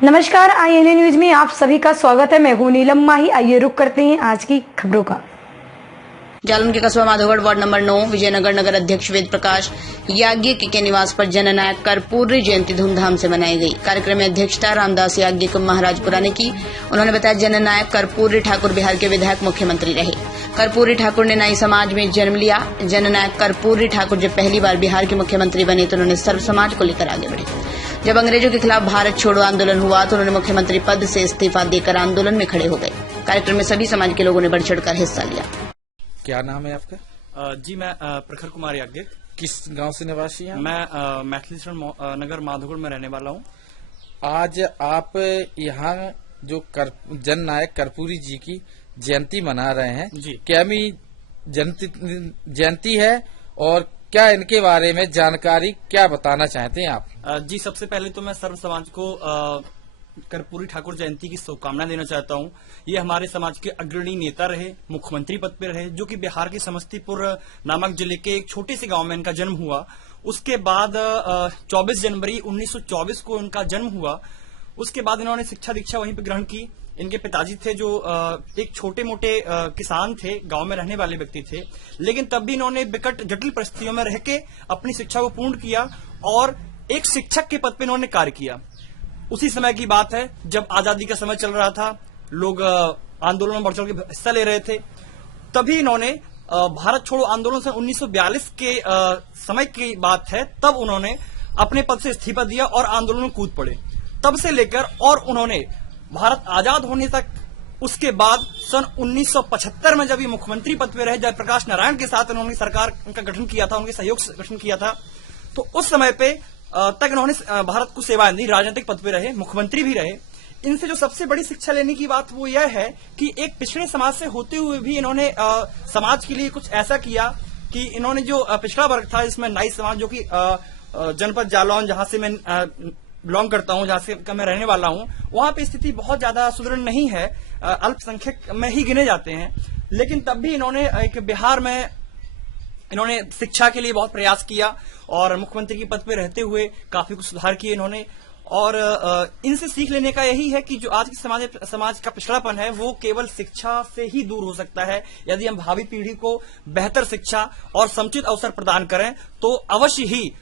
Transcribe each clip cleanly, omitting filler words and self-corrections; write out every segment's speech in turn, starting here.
नमस्कार, INA news में आप सभी का स्वागत है। मैं हूं नीलम माही। आइए रुक करते हैं आज की खबरों का। जालौन के कस्बा माधोगढ़ वार्ड नंबर 9 विजयनगर नगर अध्यक्ष वेद प्रकाश याज्ञिक के निवास पर जननायक कर्पूरी जयंती धूमधाम से मनाई गई। कार्यक्रम में अध्यक्षता रामदास याज्ञिक महाराजपुरा ने की। उन्होंने बताया जननायक कर्पूरी ठाकुर बिहार के विधायक मुख्यमंत्री रहे। कर्पूरी ठाकुर ने नाई समाज में जन्म लिया। जननायक कर्पूरी ठाकुर जब पहली बार बिहार के मुख्यमंत्री बने तो उन्होंने सर्व समाज को लेकर आगे बढ़े। जब अंग्रेजों के खिलाफ भारत छोड़ो आंदोलन हुआ तो उन्होंने मुख्यमंत्री पद से इस्तीफा देकर आंदोलन में खड़े हो गए। कार्यक्रम में सभी समाज के लोगों ने बढ़ चढ़कर हिस्सा लिया। क्या नाम है आपका? जी मैं प्रखर कुमार याज्ञिक। किस गांव से निवासी हैं? मैं मैथिली नगर माधोगढ़ में रहने वाला हूँ। आज आप यहाँ जो जननायक कर्पूरी जी की जयंती मना रहे हैं जी। क्या मी जयंती है और क्या इनके बारे में जानकारी क्या बताना चाहते हैं आप? जी सबसे पहले तो मैं सर्व समाज को कर्पूरी ठाकुर जयंती की शुभकामनाएं देना चाहता हूं। ये हमारे समाज के अग्रणी नेता रहे, मुख्यमंत्री पद पर रहे, जो कि बिहार के समस्तीपुर नामक जिले के एक छोटे से गांव में इनका जन्म हुआ। उसके बाद 24 जनवरी 1924 को इनका जन्म हुआ। उसके बाद इन्होंने शिक्षा दीक्षा वहीं पर ग्रहण की। इनके पिताजी थे जो एक छोटे मोटे किसान थे, गांव में रहने वाले व्यक्ति थे, लेकिन तब भी इन्होंने विकट जटिल परिस्थितियों में रह के अपनी शिक्षा को पूर्ण किया और एक शिक्षक के पद पर इन्होंने कार्य किया। उसी समय की बात है जब आजादी का समय चल रहा था, लोग आंदोलन में बढ़ चढ़ के हिस्सा ले रहे थे। तभी इन्होंने भारत छोड़ो आंदोलन सन 1942 के समय की बात है, तब उन्होंने अपने पद से इस्तीफा दिया और आंदोलन में कूद पड़े। तब से लेकर और उन्होंने भारत आजाद होने तक, उसके बाद सन 1975 में जब ये मुख्यमंत्री पद पे रहे, जयप्रकाश नारायण के साथ इन्होंने सरकार का गठन किया था, उनके सहयोग से गठन किया था, तो उस समय पे तक इन्होंने भारत को सेवाएं दी, राजनीतिक पद पे रहे, मुख्यमंत्री भी रहे। इनसे जो सबसे बड़ी शिक्षा लेने की बात वो यह है कि एक पिछड़े समाज से होते हुए भी इन्होंने समाज के लिए कुछ ऐसा किया कि इन्होंने जो पिछड़ा वर्ग था, इसमें नाई समाज, जो कि जनपद जालौन जहां से मैं बिलोंग करता हूं, जहां से मैं रहने वाला हूं, वहां पे स्थिति बहुत ज्यादा सुदृढ़ नहीं है, अल्पसंख्यक में ही गिने जाते हैं। लेकिन तब भी इन्होंने एक बिहार में इन्होंने शिक्षा के लिए बहुत प्रयास किया और मुख्यमंत्री के पद पे रहते हुए काफी कुछ सुधार किए इन्होंने। और इनसे सीख लेने का यही है कि जो आज की समाज का पिछड़ापन है वो केवल शिक्षा से ही दूर हो सकता है। यदि हम भावी पीढ़ी को बेहतर शिक्षा और समुचित अवसर प्रदान करें तो अवश्य ही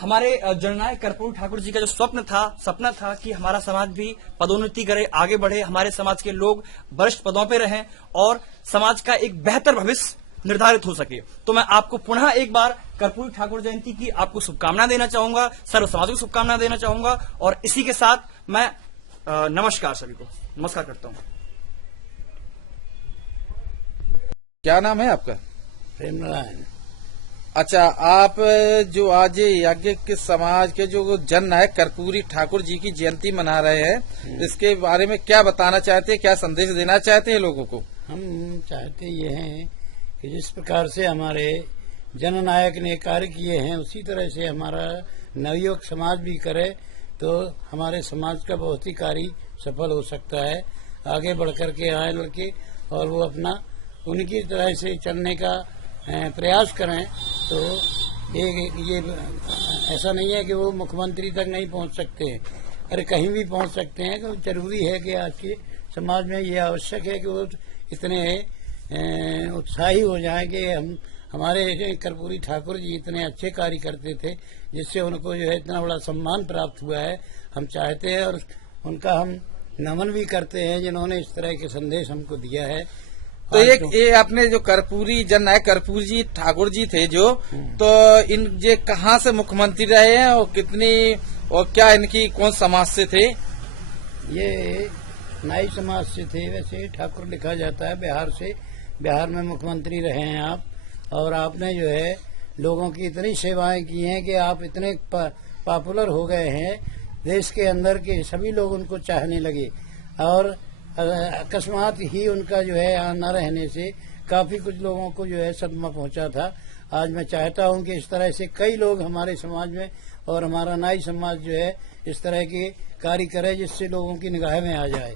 हमारे जननायक कर्पूरी ठाकुर जी का जो सपना था कि हमारा समाज भी पदोन्नति करे, आगे बढ़े, हमारे समाज के लोग वरिष्ठ पदों पर रहें और समाज का एक बेहतर भविष्य निर्धारित हो सके। तो मैं आपको पुनः एक बार कर्पूरी ठाकुर जयंती की आपको शुभकामना देना चाहूंगा, सर्व समाज को शुभकामना देना चाहूंगा और इसी के साथ मैं नमस्कार सभी को नमस्कार करता हूं। क्या नाम है आपका? प्रेम नारायण। अच्छा, आप जो आज याज्ञिक के समाज के जो जननायक कर्पूरी ठाकुर जी की जयंती मना रहे हैं, इसके बारे में क्या बताना चाहते हैं, क्या संदेश देना चाहते हैं लोगों को? हम चाहते ये हैं कि जिस प्रकार से हमारे जननायक ने कार्य किए हैं उसी तरह से हमारा नवयुवक समाज भी करे तो हमारे समाज का बहुत ही कार्य सफल हो सकता है। आगे बढ़ करके आए लड़के और वो अपना उनकी तरह से चलने का प्रयास करें तो ये ऐसा नहीं है कि वो मुख्यमंत्री तक नहीं पहुंच सकते, अरे कहीं भी पहुंच सकते हैं। तो जरूरी है कि आज के समाज में ये आवश्यक है कि वो इतने उत्साही हो जाए कि हमारे कर्पूरी ठाकुर जी इतने अच्छे कार्य करते थे जिससे उनको जो है इतना बड़ा सम्मान प्राप्त हुआ है। हम चाहते हैं और उनका हम नमन भी करते हैं जिन्होंने इस तरह के संदेश हमको दिया है। तो ये आपने जो कर्पूरी जननायक कर्पूरी जी ठाकुर जी थे जो, तो ये कहाँ से मुख्यमंत्री रहे हैं और कितनी और क्या इनकी कौन समाज से थे? ये नाई समाज से थे, वैसे ठाकुर लिखा जाता है बिहार से। बिहार में मुख्यमंत्री रहे हैं आप और आपने जो है लोगों की इतनी सेवाएं की हैं कि आप इतने पॉपुलर हो गए हैं देश के अंदर के सभी लोग उनको चाहने लगे और अकस्मात ही उनका जो है न रहने से काफी कुछ लोगों को जो है सदमा पहुंचा था। आज मैं चाहता हूं कि इस तरह से कई लोग हमारे समाज में और हमारा नाई समाज जो है इस तरह के कार्य करे जिससे लोगों की निगाह में आ जाए।